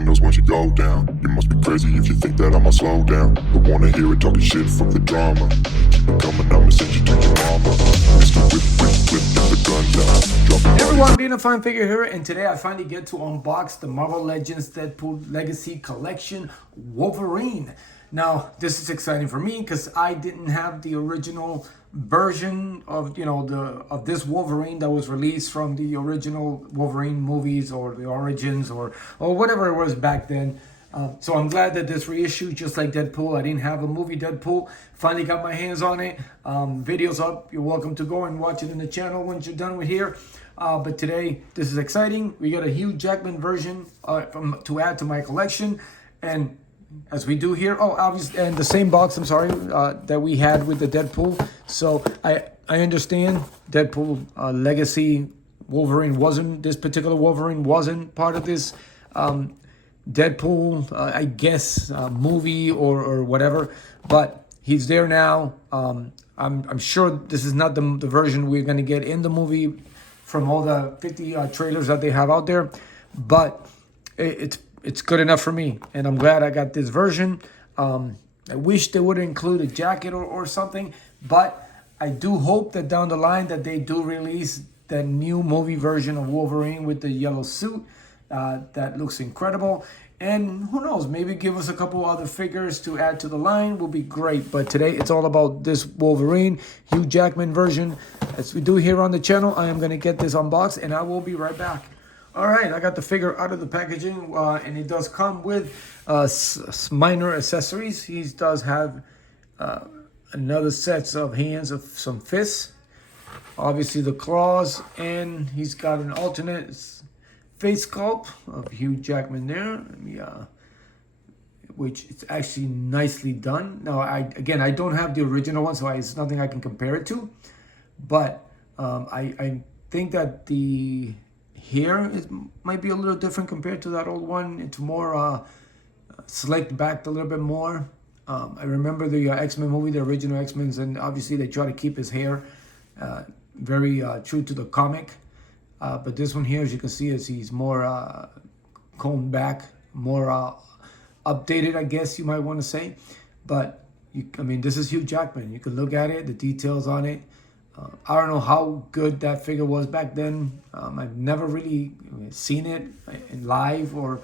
Wolverine knows when she go down. You must be crazy if you think that I'ma slow down. Don't wanna hear it talking shit, fuck the drama. Keep it coming, I'ma send you to your mama. Mr. Whip, whip, whip, get the gun down. Drop Hey it everyone, being a fine figure here, and today I finally get to unbox the Marvel Legends Deadpool Legacy Collection Wolverine. Now, this is exciting for me because I didn't have the original version of of this Wolverine that was released from the original Wolverine movies or the Origins or whatever it was back then. So I'm glad that this reissue, just like Deadpool, I didn't have a movie Deadpool. Finally got my hands on it. Video's up. You're welcome to go and watch it in the channel once you're done with here. But today, this is exciting. We got a Hugh Jackman version to add to my collection. And as we do here, obviously, and the same box, I'm sorry, that we had with the Deadpool. So I understand Deadpool Legacy Wolverine this particular Wolverine wasn't part of this Deadpool, I guess, movie or whatever, but he's there now. I'm sure this is not the version we're going to get in the movie from all the 50 trailers that they have out there, but it's good enough for me, and I'm glad I got this version. I wish they would include a jacket or something, but I do hope that down the line that they do release the new movie version of Wolverine with the yellow suit. That looks incredible, and who knows, maybe give us a couple other figures to add to the line will be great. But today it's all about this Wolverine Hugh Jackman version. As we do here on the channel, I am going to get this unboxed and I will be right back. All right, I got the figure out of the packaging, and it does come with minor accessories. He does have another set of hands of some fists, obviously the claws, and he's got an alternate face sculpt of Hugh Jackman there, which is actually nicely done. Now, I don't have the original one, so it's nothing I can compare it to. But I think that the hair might be a little different compared to that old one. It's more slicked back a little bit more. I remember the X-Men movie, the original X-Men, and obviously they try to keep his hair very true to the comic. But this one here, as you can see, he's more combed back, more updated, I guess you might want to say. But, this is Hugh Jackman. You can look at it, the details on it. I don't know how good that figure was back then. I've never really seen it in live or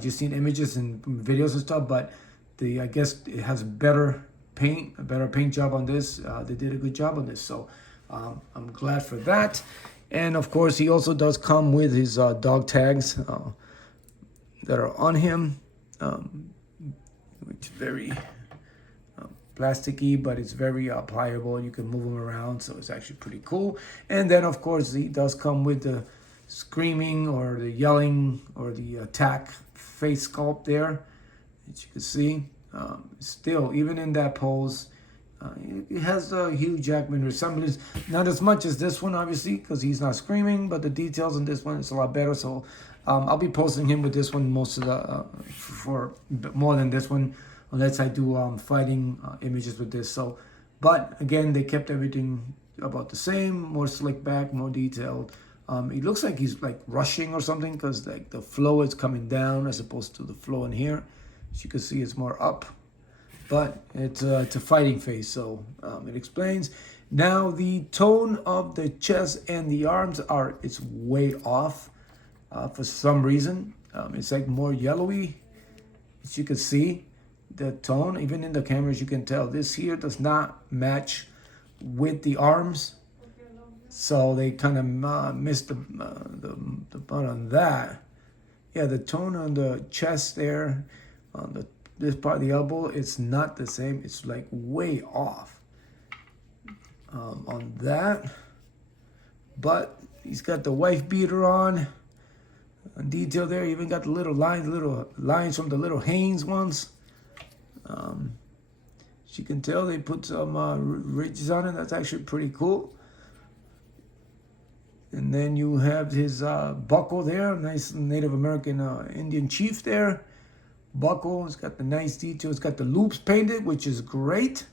just seen images and videos and stuff. But I guess it has a better paint job on this. They did a good job on this. So I'm glad for that. And of course, he also does come with his dog tags that are on him, which is very plasticky, but it's very pliable. You can move them around, so it's actually pretty cool. And then, of course, he does come with the screaming or the yelling or the attack face sculpt there, as you can see. Still, even in that pose, it has the Hugh Jackman resemblance. Not as much as this one, obviously, because he's not screaming, but the details on this one is a lot better. So I'll be posting him with this one most of the for more than this one, unless I do fighting images with this. So, but again, they kept everything about the same, more slick back, more detailed. It looks like he's like rushing or something, because like the flow is coming down as opposed to the flow in here. As you can see, it's more up. But it's a fighting face, so it explains. Now, the tone of the chest and the arms it's way off for some reason. It's like more yellowy, as you can see. The tone, even in the cameras, you can tell this here does not match with the arms. So they kind of missed the button on that. Yeah, the tone on the chest there, on this part of the elbow, it's not the same. It's like way off on that. But he's got the wife beater on detail there. Even got the little lines from the little Hanes ones. As you can tell, they put some ridges on it. That's actually pretty cool. And then you have his buckle there, nice Native American Indian chief there. Buckle, it's got the nice detail. It's got the loops painted, which is great.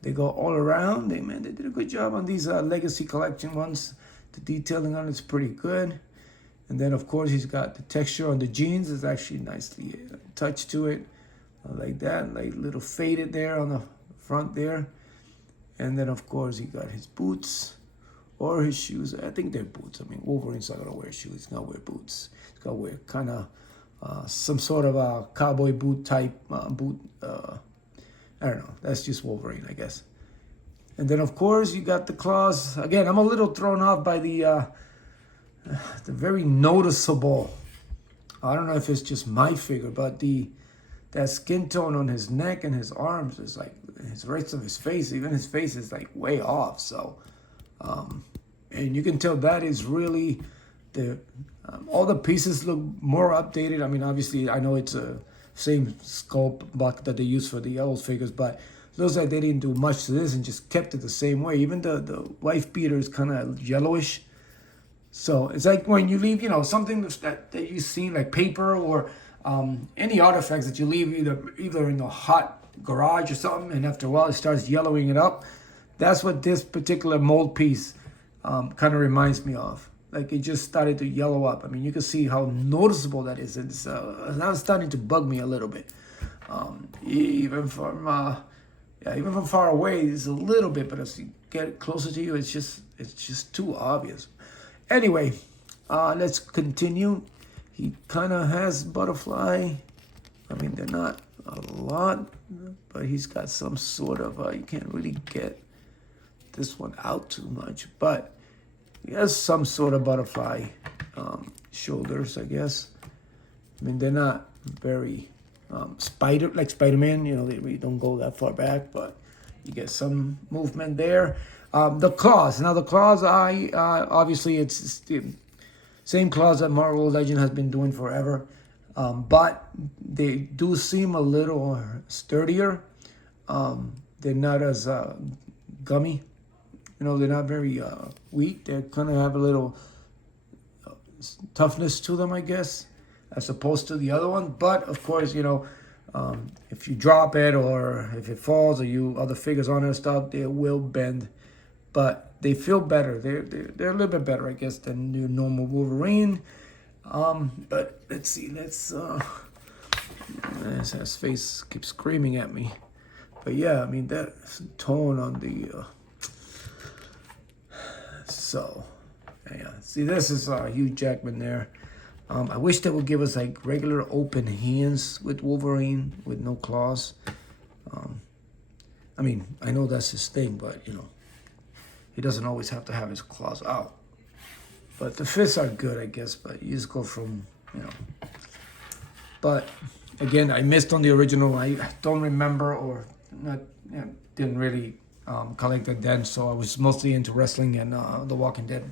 They go all around. They did a good job on these Legacy Collection ones. The detailing on it's pretty good. And then of course he's got the texture on the jeans is actually nicely touched to it, like that, like little faded there on the front there. And then of course he got his boots or his shoes. I think they're boots. I mean, Wolverine's not gonna wear shoes. He's gonna wear boots. He's gonna wear kind of some sort of a cowboy boot type boot. I don't know. That's just Wolverine, I guess. And then of course you got the claws. Again, I'm a little thrown off by the very noticeable. I don't know if it's just my figure, but that skin tone on his neck and his arms is like his rest of his face. Even his face is like way off. So, and you can tell that is really all the pieces look more updated. I mean, obviously, I know it's a same sculpt buck that they use for the old figures, but it looks like they didn't do much to this and just kept it the same way. Even the wife beater is kind of yellowish. So it's like when you leave, something that you've seen, like paper or any artifacts that you leave either in a hot garage or something, and after a while it starts yellowing it up. That's what this particular mold piece kind of reminds me of. Like it just started to yellow up. I mean, you can see how noticeable that is. It's now starting to bug me a little bit. Even from far away, it's a little bit, but as you get closer to you, it's just too obvious. Anyway, let's continue. He kind of has butterfly. I mean, they're not a lot, but he's got some sort of, you can't really get this one out too much, but he has some sort of butterfly shoulders, I guess. I mean, they're not very like Spider-Man, they really don't go that far back, but you get some movement there. The claws. Now the claws, obviously it's the same claws that Marvel Legend has been doing forever, but they do seem a little sturdier. They're not as gummy. They're not very weak. They kind of have a little toughness to them, I guess, as opposed to the other one. But of course, if you drop it or if it falls or other figures on it and stuff, they will bend. But they feel better. They're a little bit better, I guess, than your normal Wolverine. But let's see. His face keeps screaming at me. But yeah, I mean that tone on the. So, yeah. See, this is Hugh Jackman there. I wish they would give us like regular open hands with Wolverine with no claws. I mean, I know that's his thing, but he doesn't always have to have his claws out. But the fists are good, I guess, but you just go from, But again, I missed on the original. I don't remember or not, didn't really collect it then, so I was mostly into wrestling and The Walking Dead,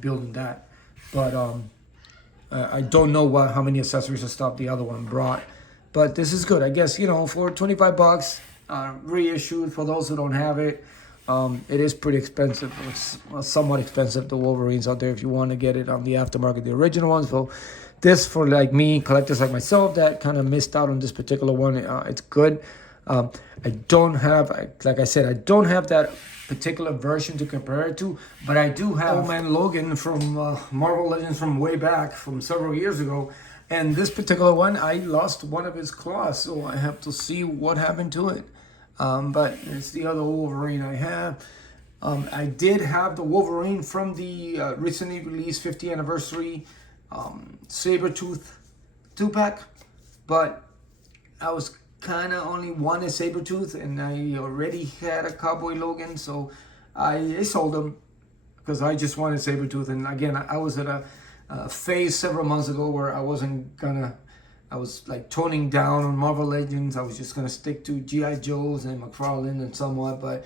building that. But I don't know how many accessories and stuff the other one brought. But this is good, I guess, for $25, reissued for those who don't have it. It is pretty expensive. It's somewhat expensive, the Wolverines out there, if you want to get it on the aftermarket, the original ones. So this, for like me, collectors like myself that kind of missed out on this particular one, it's good. I don't have, like I said, I don't have that particular version to compare it to, but I do have Old Man Logan from Marvel Legends from way back, from several years ago. And this particular one, I lost one of his claws, so I have to see what happened to it. But it's the other Wolverine I have. I did have the Wolverine from the recently released 50th anniversary Sabretooth 2-pack, but I was kind of only wanted Sabretooth, and I already had a Cowboy Logan, so I sold him because I just wanted Sabretooth. And again, I was at a phase several months ago where I was like toning down on Marvel Legends. I was just gonna stick to G.I. Joes and McFarlane and somewhat, but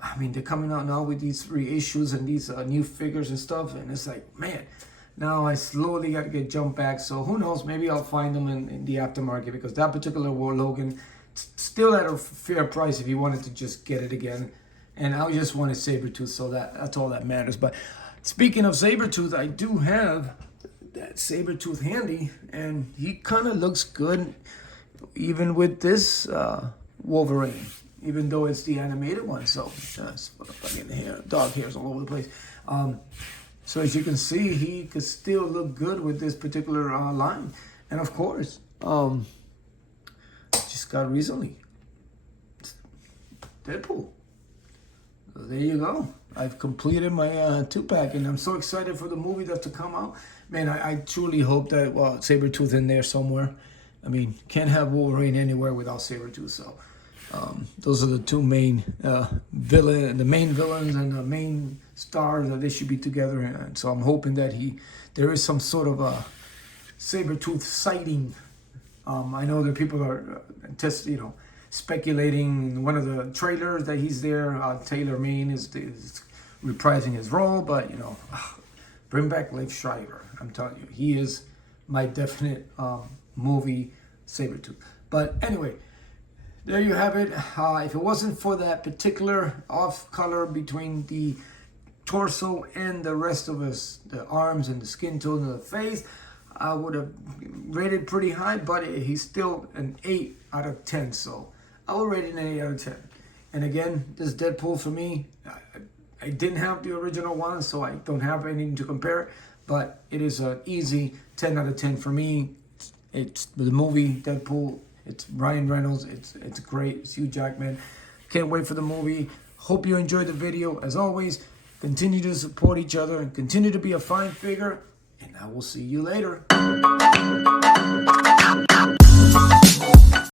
I mean, they're coming out now with these reissues and these new figures and stuff, and it's like, man, now I slowly got to get jumped back. So who knows, maybe I'll find them in the aftermarket, because that particular War Logan still at a fair price if you wanted to just get it again. And I just wanted Sabretooth, so that's all that matters. But speaking of Sabretooth, I do have that Sabretooth handy, and he kind of looks good even with this Wolverine, even though it's the animated one. So again, hair, dog hairs all over the place. So as you can see, he could still look good with this particular line. And of course, just got recently Deadpool. So there you go. I've completed my 2-pack, and I'm so excited for the movie that's to come out. Man, I truly hope that, well, Sabretooth in there somewhere. I mean, can't have Wolverine anywhere without Sabretooth. So those are the two main villains and the main stars that they should be together. And so I'm hoping that there is some sort of a Sabretooth sighting. I know that people are speculating in one of the trailers that he's there. Taylor Maine is reprising his role, but bring back Liv Schreiber. I'm telling you, he is my definite movie Sabretooth. But anyway, there you have it. If it wasn't for that particular off color between the torso and the rest of the arms and the skin tone of the face, I would have rated pretty high, but he's still an 8 out of 10. So I will rate it an 8 out of 10. And again, this Deadpool for me, I didn't have the original one, so I don't have anything to compare. But it is an easy 10 out of 10 for me. It's the movie Deadpool. It's Ryan Reynolds. It's great. It's Hugh Jackman. Can't wait for the movie. Hope you enjoyed the video. As always, continue to support each other and continue to be a fine figure. And I will see you later.